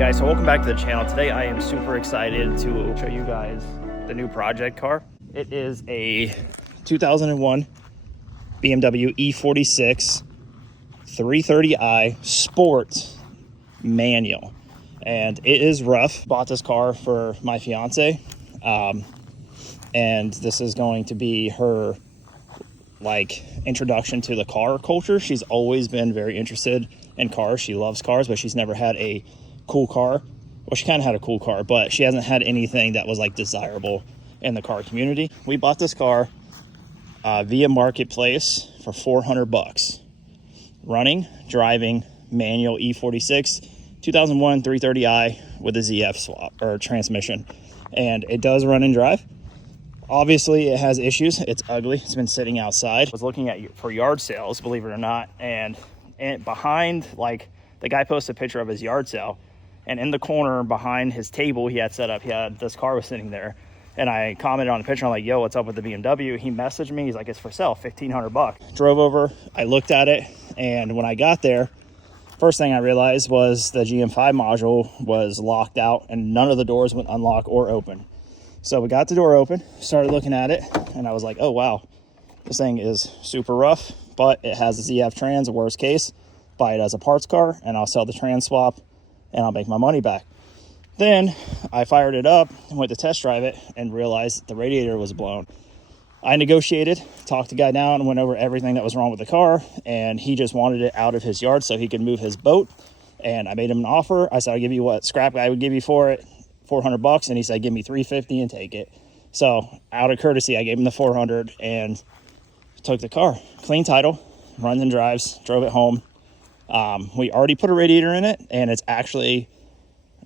guys, so welcome back to the channel. Today I am super excited to show you guys the new project car. It is a 2001 BMW E46 330i Sport manual, and it is rough. Bought this car for my fiance, and this is going to be her introduction to the car culture. She's always been very interested in cars. She loves cars, but she's never had a cool car. Well, she kind of had a cool car, but she hasn't had anything that was desirable in the car community. We bought this car via marketplace for 400 bucks. Running, driving, manual E46 2001 330i with a ZF swap or transmission, and it does run and drive. Obviously it has issues. It's ugly. It's been sitting outside. I was looking at for yard sales, believe it or not, and behind, the guy posted a picture of his yard sale, and in the corner behind his table he had set up, this car was sitting there, and I commented on the picture. I'm like, yo, what's up with the BMW? He messaged me. He's like, it's for sale, 1,500 bucks. Drove over, I looked at it, and when I got there, first thing I realized was the GM5 module was locked out and none of the doors would unlock or open. So we got the door open, started looking at it, and I was like, oh wow, this thing is super rough, but it has a ZF trans. Worst case, buy it as a parts car and I'll sell the trans swap and I'll make my money back. Then I fired it up and went to test drive it and realized the radiator was blown. I negotiated, talked the guy down, and went over everything that was wrong with the car, and he just wanted it out of his yard so he could move his boat. And I made him an offer. I said, I'll give you what scrap guy would give you for it, 400 bucks, and he said, give me 350 and take it. So out of courtesy, I gave him the 400 and took the car. Clean title, runs and drives, drove it home. We already put a radiator in it, and it's actually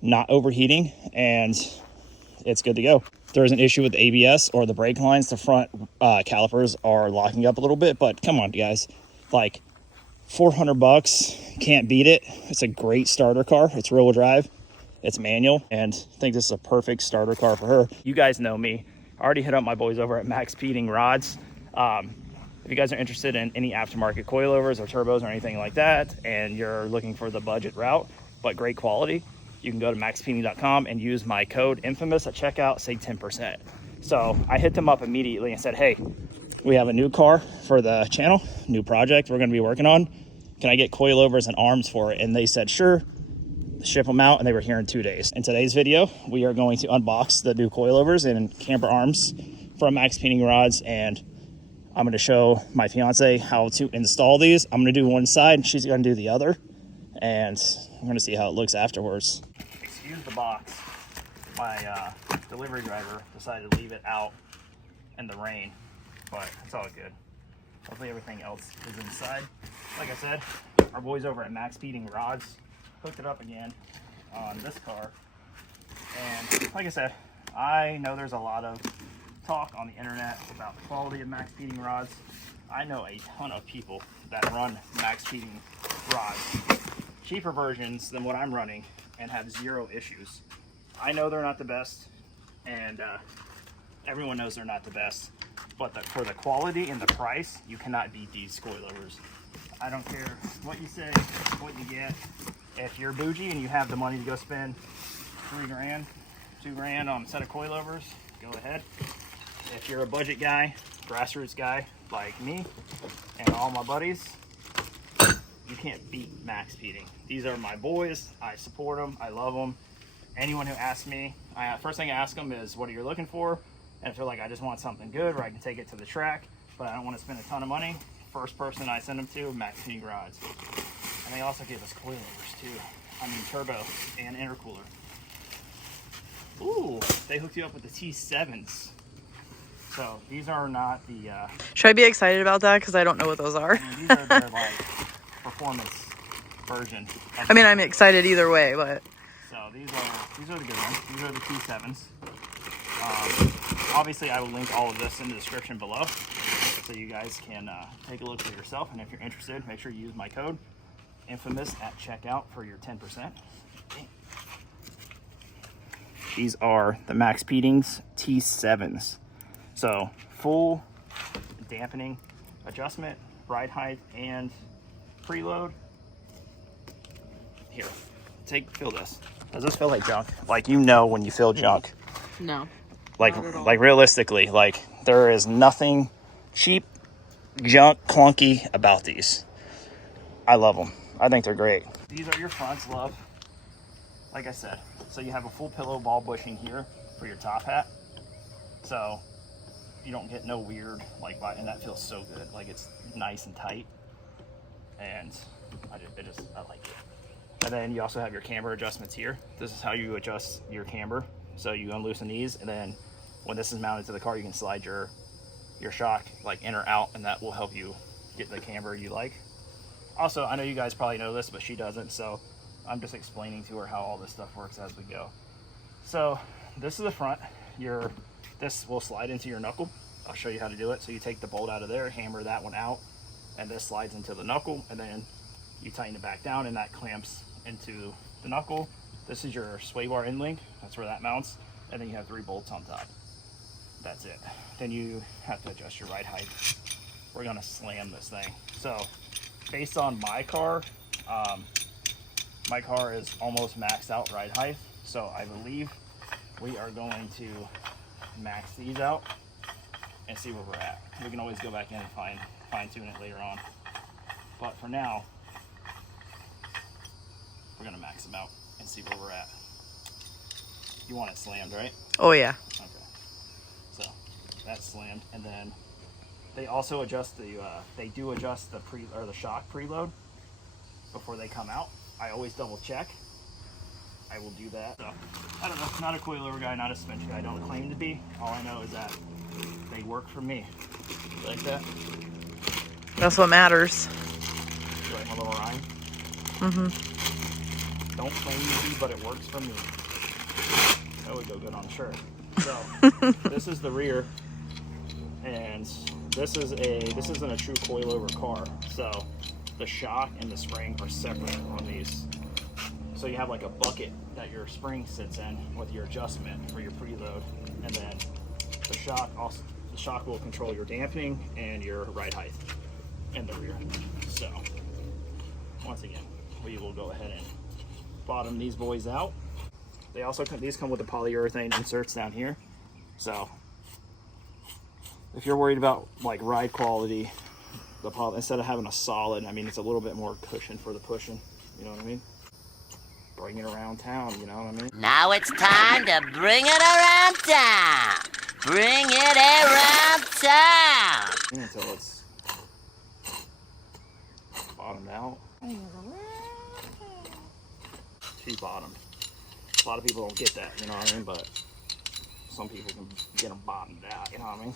not overheating, and it's good to go. If there's an issue with the ABS or the brake lines, the front calipers are locking up a little bit, but come on guys, 400 bucks, can't beat it. It's a great starter car. It's rear-wheel drive, it's manual, and I think this is a perfect starter car for her. You guys know me. I already hit up my boys over at maxpeeding rods. If you guys are interested in any aftermarket coilovers or turbos or anything like that, and you're looking for the budget route but great quality, you can go to maxpeeding.com and use my code infamous at checkout, save 10%. So I hit them up immediately and said, hey, we have a new car for the channel, new project we're going to be working on. Can I get coilovers and arms for it? And they said, sure, ship them out, and they were here in 2 days. In today's video, we are going to unbox the new coilovers and camber arms from maxpeeding rods, and I'm going to show my fiance how to install these. I'm going to do one side, she's going to do the other, and I'm going to see how it looks afterwards. Excuse the box. My delivery driver decided to leave it out in the rain, but it's all good. Hopefully everything else is inside. Like I said, our boys over at maxpeeding rods hooked it up again on this car, and like I said, I know there's a lot of talk on the internet about the quality of maxpeeding rods. I know a ton of people that run maxpeeding rods, cheaper versions than what I'm running, and have zero issues. I know they're not the best, and everyone knows they're not the best, but for the quality and the price, you cannot beat these coilovers. I don't care what you say, what you get. If you're bougie and you have the money to go spend $3 grand, $2 grand on a set of coilovers, go ahead. If you're a budget guy, grassroots guy like me and all my buddies, you can't beat maxpeeding. These are my boys. I support them. I love them. Anyone who asks me, first thing I ask them is, what are you looking for? And if they're like, I just want something good where I can take it to the track, but I don't want to spend a ton of money, first person I send them to, maxpeeding rods. And they also give us coilovers too. I mean, turbo and intercooler. Ooh, they hooked you up with the T7s. So these are not the... Should I be excited about that? Because I don't know what those are. I mean, these are their performance version. I mean, I'm excited either way, but... So these are the good ones. These are the T7s. Obviously, I will link all of this in the description below, so you guys can take a look for yourself. And if you're interested, make sure you use my code infamous at checkout for your 10%. These are the maxpeeding's T7s. So full dampening adjustment, ride height, and preload. Here, feel this. Does this feel like junk? Like, you know when you feel junk. No. Like realistically, like, there is nothing cheap, junk, clunky about these. I love them. I think they're great. These are your fronts, love. Like I said, so you have a full pillow ball bushing here for your top hat. So you don't get no weird, like, and that feels so good. Like, it's nice and tight. And I like it. And then you also have your camber adjustments here. This is how you adjust your camber. So you unloosen these, and then when this is mounted to the car, you can slide your shock like in or out, and that will help you get the camber you like. Also, I know you guys probably know this, but she doesn't, so I'm just explaining to her how all this stuff works as we go. So this is the front. This will slide into your knuckle. I'll show you how to do it. So you take the bolt out of there, hammer that one out, and this slides into the knuckle, and then you tighten it back down, and that clamps into the knuckle. This is your sway bar end link. That's where that mounts. And then you have 3 bolts on top. That's it. Then you have to adjust your ride height. We're gonna slam this thing. So based on my car is almost maxed out ride height. So I believe we are going to max these out and see where we're at. We can always go back in and fine tune it later on. But for now, we're gonna max them out and see where we're at. You want it slammed, right? Oh yeah. Okay. So that's slammed, and then they also adjust the they do adjust the shock preload before they come out. I always double check. I will do that. So I don't know. Not a coilover guy, not a suspension guy. I don't claim to be. All I know is that they work for me. You like that? That's what matters. You like my little rhyme? Mm-hmm. Don't claim to be, but it works for me. That would go good on a shirt. So this is the rear, and this isn't a true coilover car. So the shock and the spring are separate on these. So you have like a bucket that your spring sits in with your adjustment for your preload, and then the shock will control your dampening and your ride height in the rear. So once again, we will go ahead and bottom these boys out. These come with the polyurethane inserts down here. So if you're worried about like ride quality, instead of having a solid, I mean, it's a little bit more cushion for the pushing. You know what I mean? Bring it around town. You know what I mean? Now it's time to bring it around town. Bring it around town. Until it's bottomed out. She's bottomed. A lot of people don't get that, you know what I mean? But some people can get them bottomed out, you know what I mean?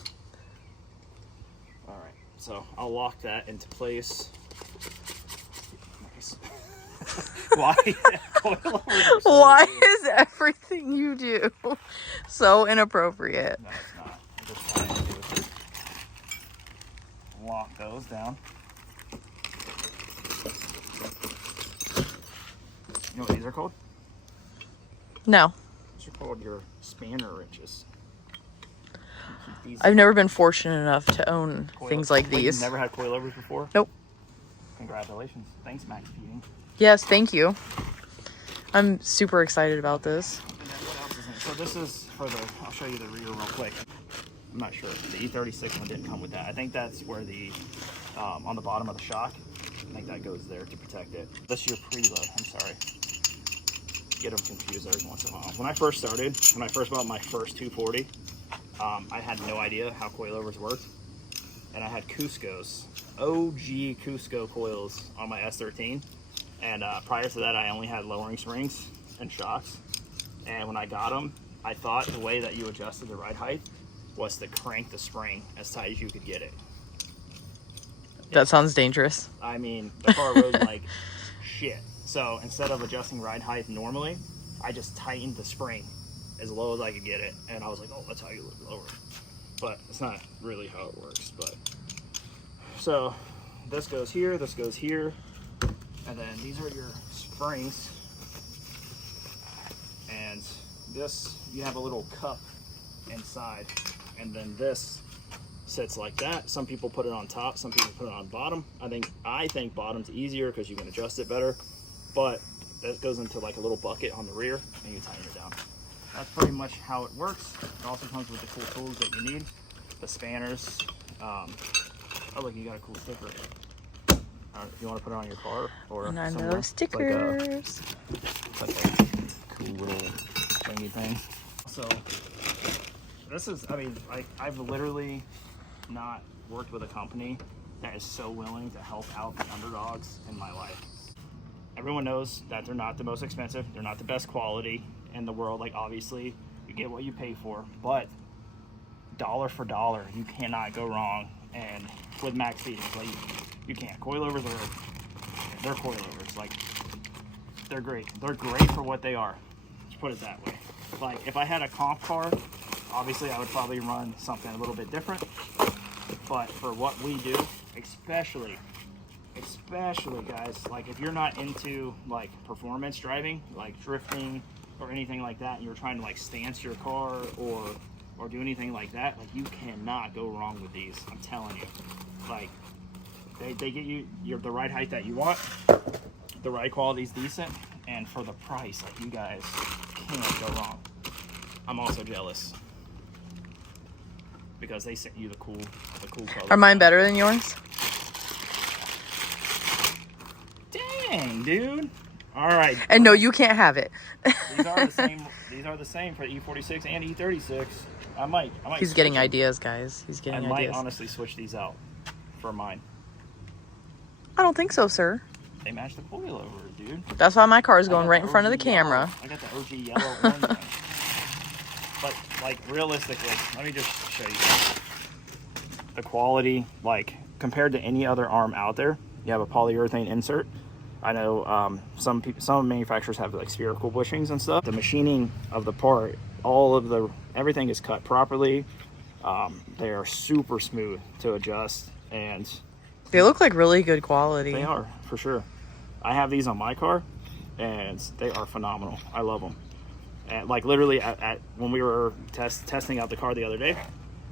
All right, so I'll lock that into place. Nice. Why? Why is everything you do so inappropriate? No, it's not. I'm just trying to do it. Lock those down. You know what these are called? No. These are called your spanner wrenches. I've never been fortunate enough to own things like Wait, these. you've never had coilovers before? Nope. Congratulations. Thanks, maxpeeding. Yes, thank you. I'm super excited about this. And then what else is in it? So this is for I'll show you the rear real quick. I'm not sure. The E36 one didn't come with that. I think that's where on the bottom of the shock, I think that goes there to protect it. This is your preload. I'm sorry. Get them confused every once in a while. When I first bought my first 240, I had no idea how coilovers worked. And I had Cusco's, OG Cusco coils on my S13. And prior to that, I only had lowering springs and shocks. And when I got them, I thought the way that you adjusted the ride height was to crank the spring as tight as you could get it. That sounds dangerous. I mean, the car rode like shit. So instead of adjusting ride height normally, I just tightened the spring as low as I could get it. And I was like, oh, that's how you lower it. But it's not really how it works. But so this goes here, and then these are your springs. And this, you have a little cup inside, and then this sits like that. Some people put it on top, some people put it on bottom. I think bottom's easier because you can adjust it better. But that goes into like a little bucket on the rear, and you tighten it down. That's pretty much how it works. It also comes with the cool tools that you need, the spanners. Oh look, you got a cool sticker. If you want to put it on your car or And I somewhere. know stickers. It's like a cool little thingy thing. So this is, I mean, I've literally not worked with a company that is so willing to help out the underdogs in my life. Everyone knows that they're not the most expensive, they're not the best quality in the world. Like, obviously you get what you pay for, but dollar for dollar, you cannot go wrong. And with maxpeeding, like, you can't. Coilovers they're coilovers. Like, they're great. They're great for what they are. Let's put it that way. Like, if I had a comp car, obviously I would probably run something a little bit different. But for what we do, especially guys, like if you're not into like performance driving, like drifting or anything like that, and you're trying to like stance your car or do anything like that, like you cannot go wrong with these. I'm telling you, like they get you the right height that you want, the right quality is decent, and for the price, like you guys can't go wrong. I'm also jealous because they sent you the cool color. Are mine better than yours? Dang, dude. All right. And no, you can't have it. These are the same. These are the same for E46 and E36. I might. He's getting ideas, guys. He's getting I ideas. might honestly switch these out for mine. I don't think so, sir. They match the coilovers, dude. That's why my car is I going got right in front of the OG yellow. camera. I got the OG yellow orange one. But like realistically, let me just show you the quality. Like compared to any other arm out there, you have a polyurethane insert. I know some manufacturers have like spherical bushings and stuff. The machining of the part, everything is cut properly. They are super smooth to adjust, and They look like really good quality. they are for sure. I have these on my car, and they are phenomenal. I love them. And like literally, when we were testing out the car the other day,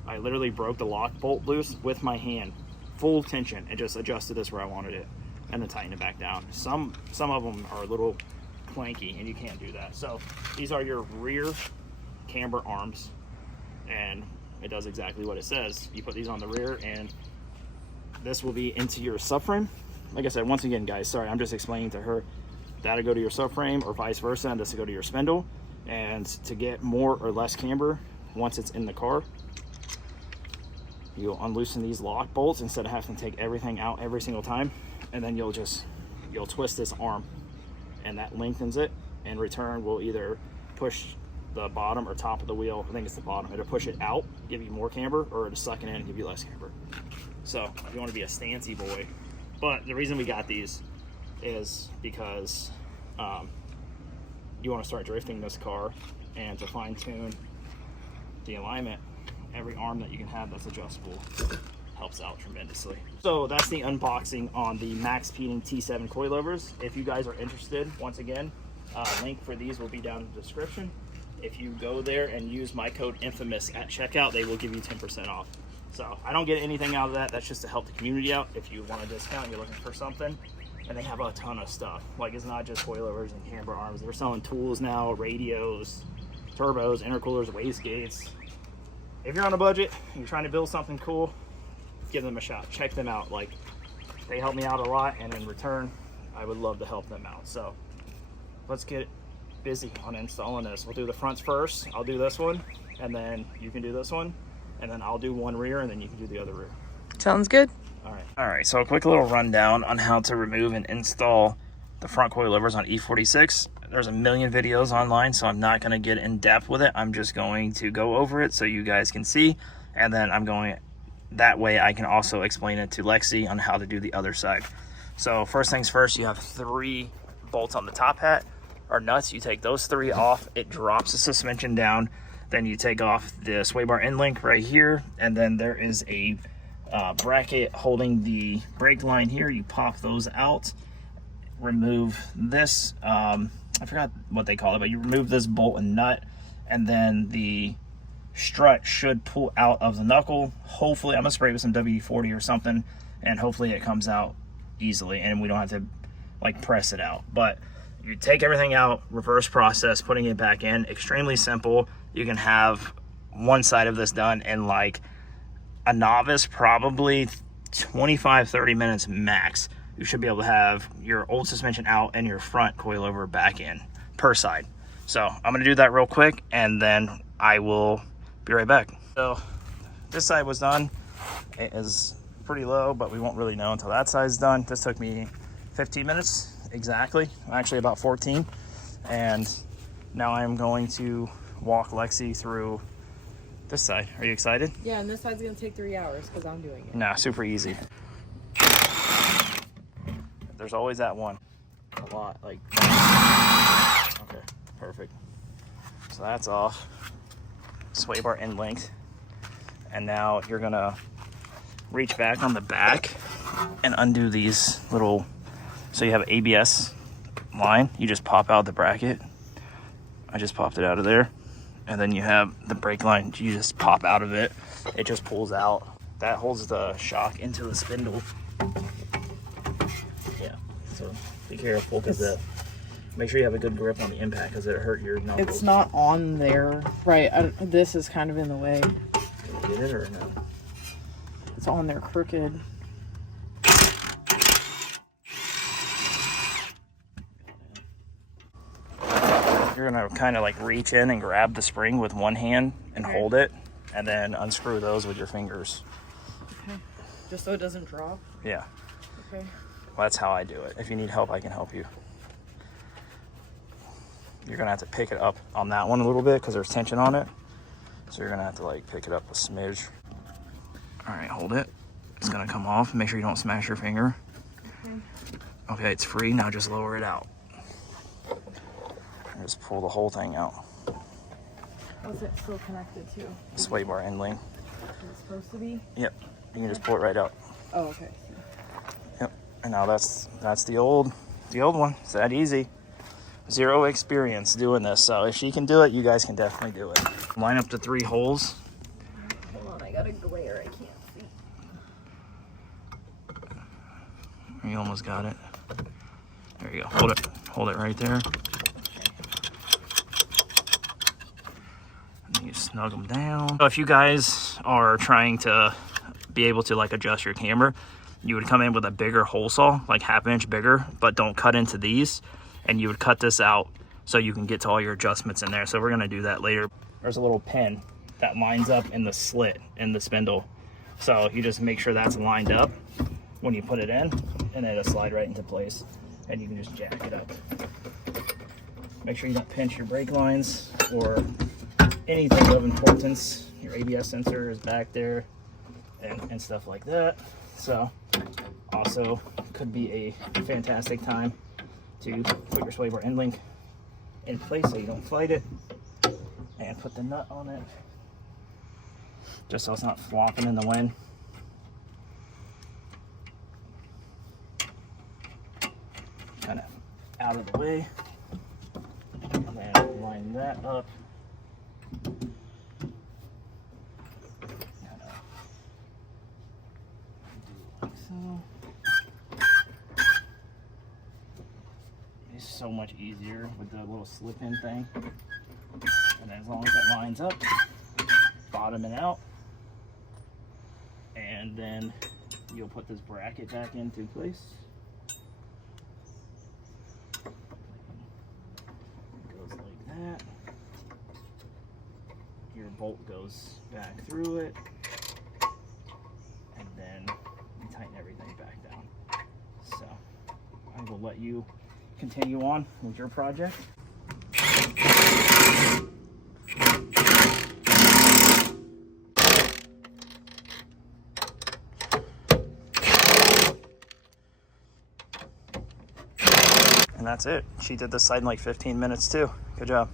I literally broke the lock bolt loose with my hand, full tension, and just adjusted this where I wanted it, and then tighten it back down. Some of them are a little clanky, and you can't do that. So these are your rear camber arms, and it does exactly what it says. You put these on the rear, and this will be into your subframe. Like I said, once again, guys, sorry, I'm just explaining to her that'll go to your subframe or vice versa, and this will go to your spindle. And to get more or less camber once it's in the car, you'll unloosen these lock bolts instead of having to take everything out every single time, and then you'll twist this arm, and that lengthens it. In return, will either push the bottom or top of the wheel. I think it's the bottom. It'll push it out, give you more camber, or it'll suck it in and give you less camber. So if you want to be a stancy boy. But the reason we got these is because you want to start drifting this car, and to fine tune the alignment, every arm that you can have that's adjustable helps out tremendously. So that's the unboxing on the maxpeeding T7 coilovers. If you guys are interested, once again, link for these will be down in the description. If you go there and use my code infamous at checkout, they will give you 10% off. So I don't get anything out of that. That's just to help the community out. If you want a discount, you're looking for something. And they have a ton of stuff. Like, it's not just coilovers and camber arms. They're selling tools now, radios, turbos, intercoolers, wastegates. If you're on a budget and you're trying to build something cool, give them a shot. Check them out. Like, they help me out a lot, and in return, I would love to help them out. So let's get busy on installing this. We'll do the fronts first. I'll do this one, and then you can do this one, and then I'll do one rear, and then you can do the other rear. Sounds good. All right, so a quick little rundown on how to remove and install the front coilovers on E46. There's a million videos online, so I'm not gonna get in depth with it. I'm just going to go over it so you guys can see, and then that way I can also explain it to Lexi on how to do the other side. So first things first, you have 3 bolts on the top hat, or nuts. You take those 3 off, it drops the suspension down. Then you take off the sway bar end link right here, and then there is a bracket holding the brake line here. You pop those out, remove this, I forgot what they call it, but you remove this bolt and nut, and then the strut should pull out of the knuckle. Hopefully, I'm gonna spray with some WD-40 or something, and hopefully it comes out easily and we don't have to like press it out. But you take everything out, reverse process, putting it back in. Extremely simple. You can have one side of this done in like a novice, probably 25-30 minutes max. You should be able to have your old suspension out and your front coilover back in per side. So I'm gonna do that real quick and then I will be right back. So this side was done. It is pretty low, but we won't really know until that side's done. This took me 15 minutes exactly, actually about 14. And now I'm going to walk Lexi through this side. Are you excited? Yeah, and this side's gonna take 3 hours because I'm doing it. Nah, super easy. There's always that one. A lot, like. Okay, perfect. So that's off. Sway bar end length. And now you're gonna reach back on the back and undo these little, so you have an ABS line. You just pop out the bracket. I just popped it out of there. And then you have the brake line. You just pop out of it. It just pulls out. That holds the shock into the spindle. Yeah, so be careful because make sure you have a good grip on the impact because it'll hurt your knuckles. It's not on there. Right, this is kind of in the way. Can you get it or no? It's on there crooked. You're gonna kind of like reach in and grab the spring with one hand and hold it, and then unscrew those with your fingers. Okay. Just so it doesn't drop? Yeah. Okay. Well, that's how I do it. If you need help, I can help you. You're gonna have to pick it up on that one a little bit because there's tension on it. So you're gonna have to like pick it up a smidge. All right, hold it. It's gonna come off. Make sure you don't smash your finger. Okay, it's free. Now just lower it out. And just pull the whole thing out. What's it still connected to? Sway bar end link. Is it supposed to be? Yep. You can just pull it right out. Oh, okay. Yep. And now that's the old one. It's that easy. Zero experience doing this, so if she can do it, you guys can definitely do it. Line up the 3 holes. Hold on, I got a glare. I can't see. You almost got it. There you go. Hold it right there. And then you snug them down. So if you guys are trying to be able to like adjust your camber, you would come in with a bigger hole saw, like 1/2 inch bigger, but don't cut into these. And you would cut this out so you can get to all your adjustments in there. So we're gonna do that later. There's a little pin that lines up in the slit in the spindle. So you just make sure that's lined up when you put it in, and then it'll slide right into place. And you can just jack it up. Make sure you don't pinch your brake lines or anything of importance. Your ABS sensor is back there and stuff like that. So also could be a fantastic time to put your sway bar end link in place so you don't fight it, and put the nut on it just so it's not flopping in the wind. Kind of out of the way, and then line that up. Kind of do like so. It's so much easier with the little slip-in thing. And then as long as it lines up, bottom and out, and then you'll put this bracket back into place. It goes like that. Your bolt goes back through it, and then you tighten everything back down. So I will let you continue on with your project. And that's it. She did this side in like 15 minutes too. Good job.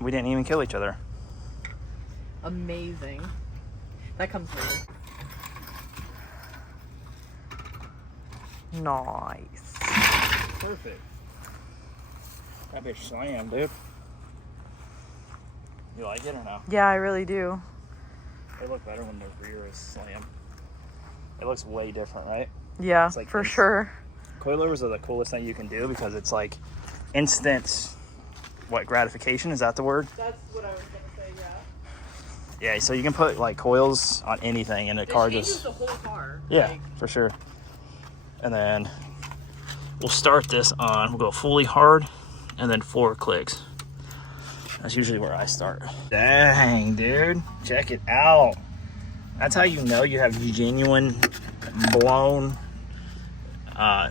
We didn't even kill each other. Amazing. That comes later. Nice. Perfect. That bitch slammed, dude. You like it or no? Yeah, I really do. They look better when the rear is slammed. It looks way different, right? Yeah, It's like for this. sure. coilovers are the coolest thing you can do because it's like instant, what, gratification? Is that the word? That's what I was gonna say. Yeah. Yeah, so you can put like coils on anything and the car just... the whole car. Yeah, Like, for sure. And then we'll start this on, we'll go fully hard and then 4 clicks. That's usually where I start. Dang, dude. Check it out. That's how you know you have genuine blown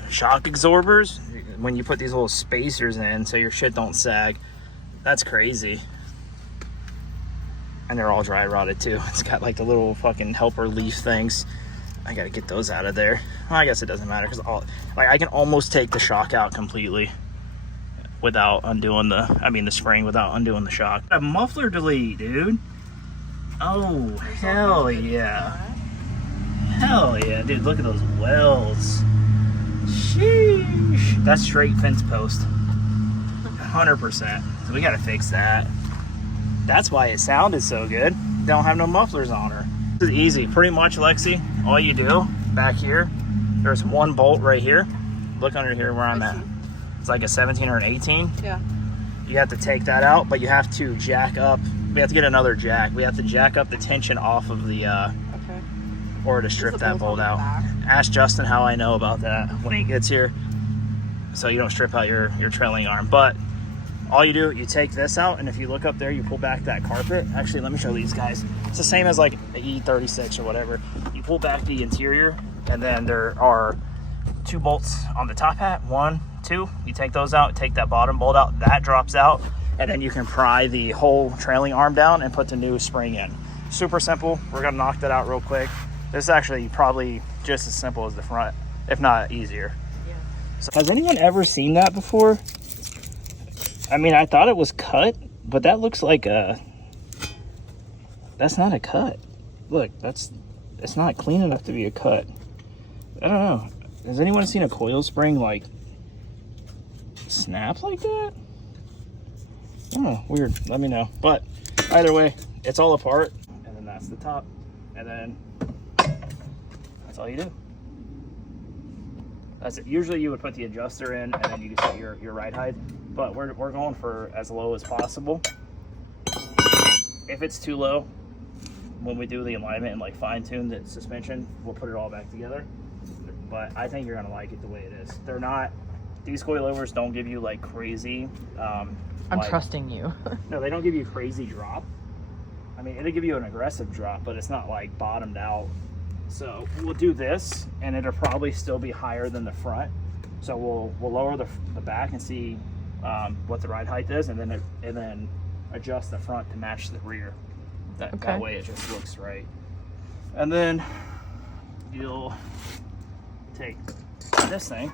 shock absorbers, when you put these little spacers in so your shit don't sag. That's crazy. And they're all dry rotted too. It's got like the little fucking helper leaf things. I gotta get those out of there. Well, I guess it doesn't matter because like I can almost take the shock out completely without undoing the spring without undoing the shock. A muffler delete, dude. Oh, hell yeah. Hell yeah, dude, look at those welds. Sheesh. That's straight fence post. 100%. So we gotta fix that. That's why it sounded so good. Don't have no mufflers on her. This is easy, pretty much, Lexi. All you do, back here, there's one bolt right here. Look under here where I'm at. It's like a 17 or an 18. Yeah. You have to take that out, but you have to jack up. We have to get another jack. We have to jack up the tension off of the, Okay. or to strip that bolt out. Ask Justin how I know about that when he gets here, so you don't strip out your trailing arm. But all you do, you take this out, and if you look up there, you pull back that carpet. Actually, let me show these guys. It's the same as like the E36 or whatever. You pull back the interior, and then there are 2 bolts on the top hat. 1, 2. You take those out, take that bottom bolt out, that drops out, and then you can pry the whole trailing arm down and put the new spring in. Super simple. We're gonna knock that out real quick. This is actually probably just as simple as the front, if not easier. Yeah. So, has anyone ever seen that before? I mean, I thought it was cut, but that looks like that's not a cut. Look, it's not clean enough to be a cut. I don't know. Has anyone seen a coil spring like snap like that? I don't know, weird. Let me know. But either way, it's all apart, and then that's the top, and then that's all you do. That's it. Usually you would put the adjuster in, and then you can set your ride height, but we're going for as low as possible. If it's too low, when we do the alignment and like fine tune the suspension, we'll put it all back together. But I think you're gonna like it the way it is. They're not, these coilovers don't give you like crazy. I'm trusting you. No, they don't give you crazy drop. I mean, it'll give you an aggressive drop, but it's not like bottomed out. So we'll do this, and it'll probably still be higher than the front. So we'll lower the back and see what the ride height is, and then adjust the front to match the rear. That way it just looks right. And then you'll take this thing.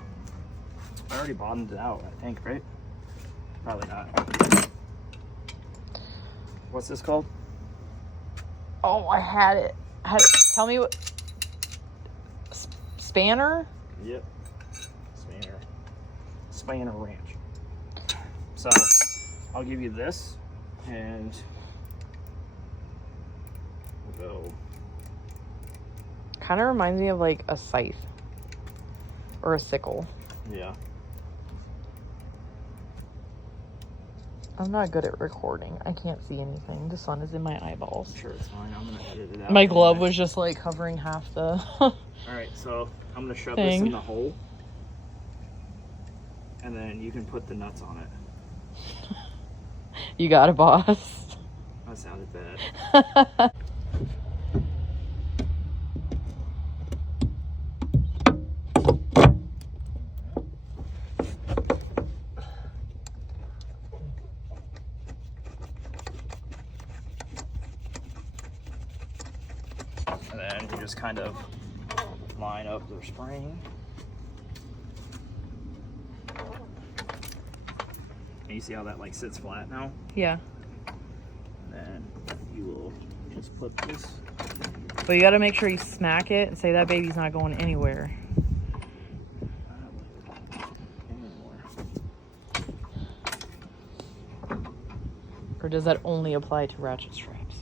I already bottomed it out, I think, right? Probably not. What's this called? Oh, I had it. Tell me what. Spanner? Yep. Spanner wrench. So I'll give you this, and we'll go. Kind of reminds me of like a scythe or a sickle. Yeah. I'm not good at recording. I can't see anything. The sun is in my eyeballs. Sure, it's fine. I'm gonna edit it out. My glove was just like covering half the. Alright, so I'm gonna shove this in the hole, and then you can put the nuts on it. You got it, boss. That sounded bad. And then you just kind of line up the spring. And you see how that like sits flat now? Yeah. And then you will just flip this. But you got to make sure you smack it and say that baby's not going anywhere. Or does that only apply to ratchet straps?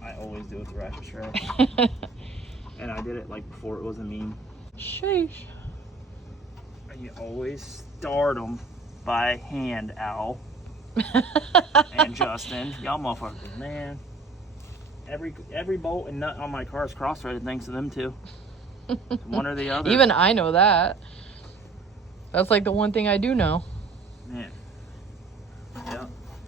I always do it with the ratchet strap. And I did it like before it was a meme. Sheesh. And you always start them by hand, Al. And Justin. Y'all motherfuckers, man. Every bolt and nut on my car is cross-threaded thanks to them two. One or the other. Even I know that. That's like the one thing I do know. Man. Yeah.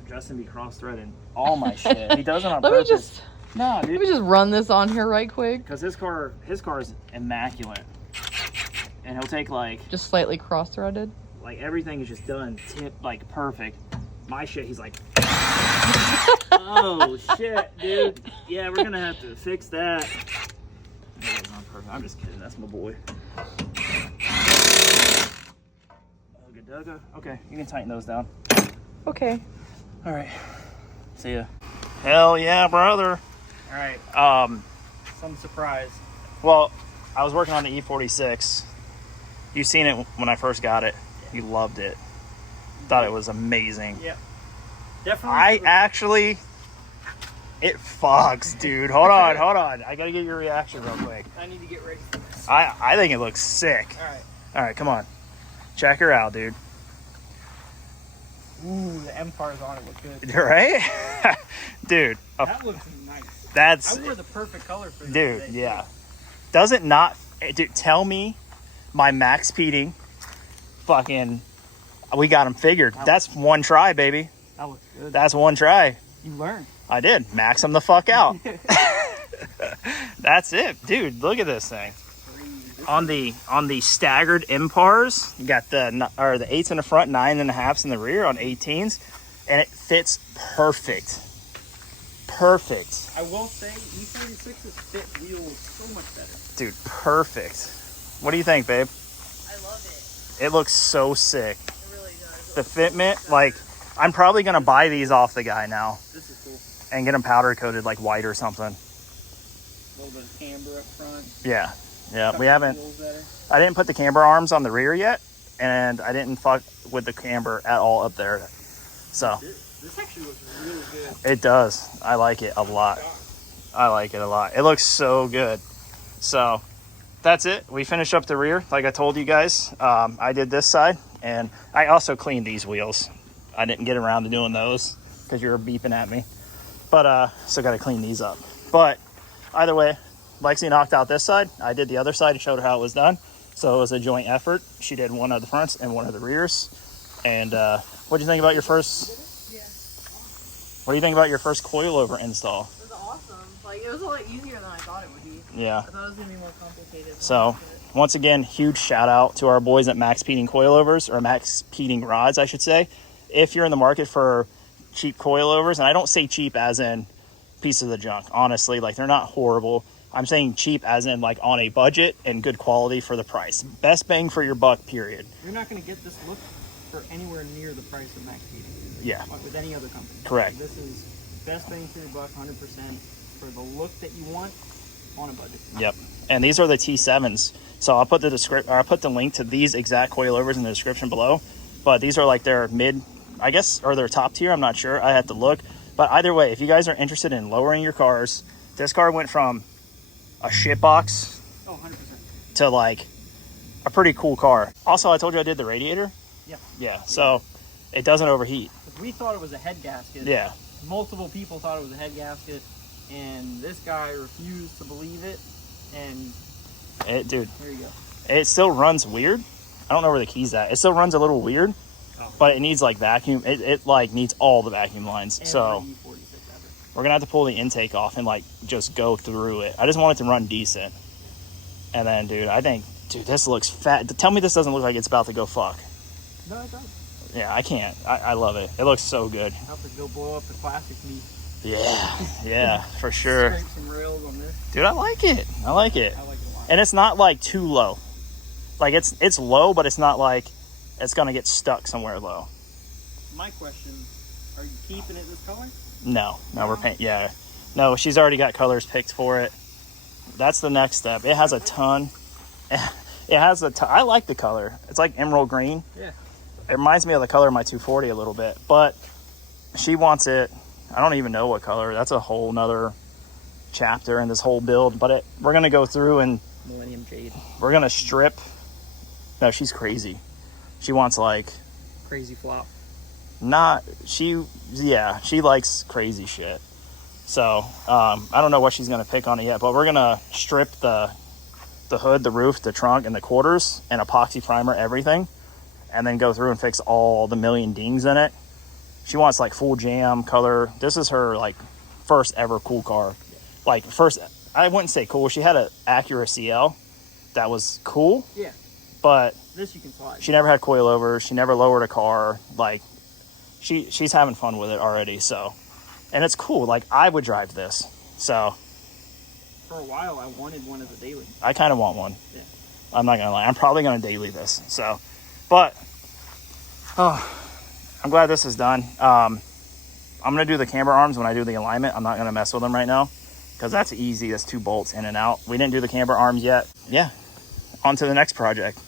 Justin be cross-threading all my shit. He does it on Let purpose. me just No, dude. let me just run this on here right quick. Because his car is immaculate. And he'll take Just slightly cross-threaded. like everything is just done like perfect. My shit, he's like, oh shit, dude. Yeah, we're gonna have to fix that. That was not perfect. I'm just kidding. That's my boy. Okay, you can tighten those down. Okay. All right. See ya. Hell yeah, brother. All right. Some surprise. Well, I was working on the E46. You seen it when I first got it. You loved it. Thought it was amazing. Yeah. Definitely. It fucks, dude. Hold on. I gotta get your reaction real quick. I need to get ready for this. I think it looks sick. All right, come on. Check her out, dude. Ooh, the Empire's on it look good. Right? Dude. That looks nice. That's... I wore the perfect color for this Dude, today. yeah. Does it not... Dude, tell me my maxpeeding fucking... We got him figured. That's one try, baby. That looks good. That's one try. You learned. I did. Max them the fuck out. That's it. Dude, look at this thing. On the staggered impars, you got the 8s in the front, 9.5s in the rear on 18s, and it fits perfect. Perfect. I will say, E46's fit wheels so much better. Dude, perfect. What do you think, babe? I love it. It looks so sick. It really does. The fitment, like, I'm probably gonna buy these off the guy now This is cool. and get them powder coated like white or something. A little bit of camber up front. Yeah, we Couple haven't. wheels better. I didn't put the camber arms on the rear yet, and I didn't fuck with the camber at all up there. So This actually looks really good. it does. I like it a lot. It looks so good. So that's it. We finished up the rear, like I told you guys. I did this side, and I also cleaned these wheels. I didn't get around to doing those because you were beeping at me. But still got to clean these up. But either way, Lexi knocked out this side. I did the other side and showed her how it was done. So it was a joint effort. She did one of the fronts and one of the rears. And what do you think about your first? What do you think about your first coilover install? It was awesome. Like, it was a lot easier than I thought it would be. Yeah. I thought it was going to be more complicated. So once again, huge shout out to our boys at maxpeeding coilovers, or maxpeeding rods, I should say. If you're in the market for cheap coilovers, and I don't say cheap as in pieces of junk, honestly, like they're not horrible. I'm saying cheap as in like on a budget and good quality for the price. Best bang for your buck, period. You're not going to get this look for anywhere near the price of maxpeeding. Yeah. With any other company. Correct. This is best bang for your buck, 100% for the look that you want on a budget. Yep. And these are the T7s. So I'll put the link to these exact coilovers in the description below. But these are like their mid, I guess, or their top tier. I'm not sure. I have to look. But either way, if you guys are interested in lowering your cars, this car went from a shit box Oh, 100%. to like a pretty cool car. Also, I told you I did the radiator. Yeah. Yeah. So it doesn't overheat. We thought it was a head gasket. Yeah. Multiple people thought it was a head gasket, and this guy refused to believe it. And Dude, here you go. it still runs weird. I don't know where the key's at. It still runs a little weird, but it needs like vacuum. It like needs all the vacuum lines. And So E46 ever. we're gonna have to pull the intake off and like just go through it. I just want it to run decent. And then, dude, I think, this looks fat. Tell me this doesn't look like it's about to go fuck. No, it does. Yeah, I can't. I love it. It looks so good. Have to go blow up the classic meat. Yeah, for sure. Scrape some rails on this. Dude, I like it. I like it a lot. And it's not like too low. Like it's low, but it's not like it's gonna get stuck somewhere low. My question, are you keeping it this color? No, we're paint. Yeah, no, she's already got colors picked for it. That's the next step. It has a ton. I like the color. It's like emerald green. Yeah. It reminds me of the color of my 240 a little bit, but she wants it. I don't even know what color. That's a whole nother chapter in this whole build, but we're gonna go through and Millennium Jade. we're gonna strip. No, she's crazy. She wants like Crazy flop. she likes crazy shit. So I don't know what she's gonna pick on it yet, but we're gonna strip the hood, the roof, the trunk, and the quarters, and epoxy primer everything, and then go through and fix all the million dings in it. She wants like full jam color. This is her like first ever cool car. Like first, I wouldn't say cool. She had an Acura CL that was cool. Yeah. But this you can slide. She never had coilovers. She never lowered a car. Like she's having fun with it already. So, and it's cool. Like I would drive this. So for a while, I wanted one as a daily. I kind of want one. Yeah. I'm not gonna lie. I'm probably gonna daily this. So, but I'm glad this is done. I'm gonna do the camber arms when I do the alignment. I'm not gonna mess with them right now because that's easy. That's 2 bolts in and out. We didn't do the camber arms yet. Yeah. On to the next project.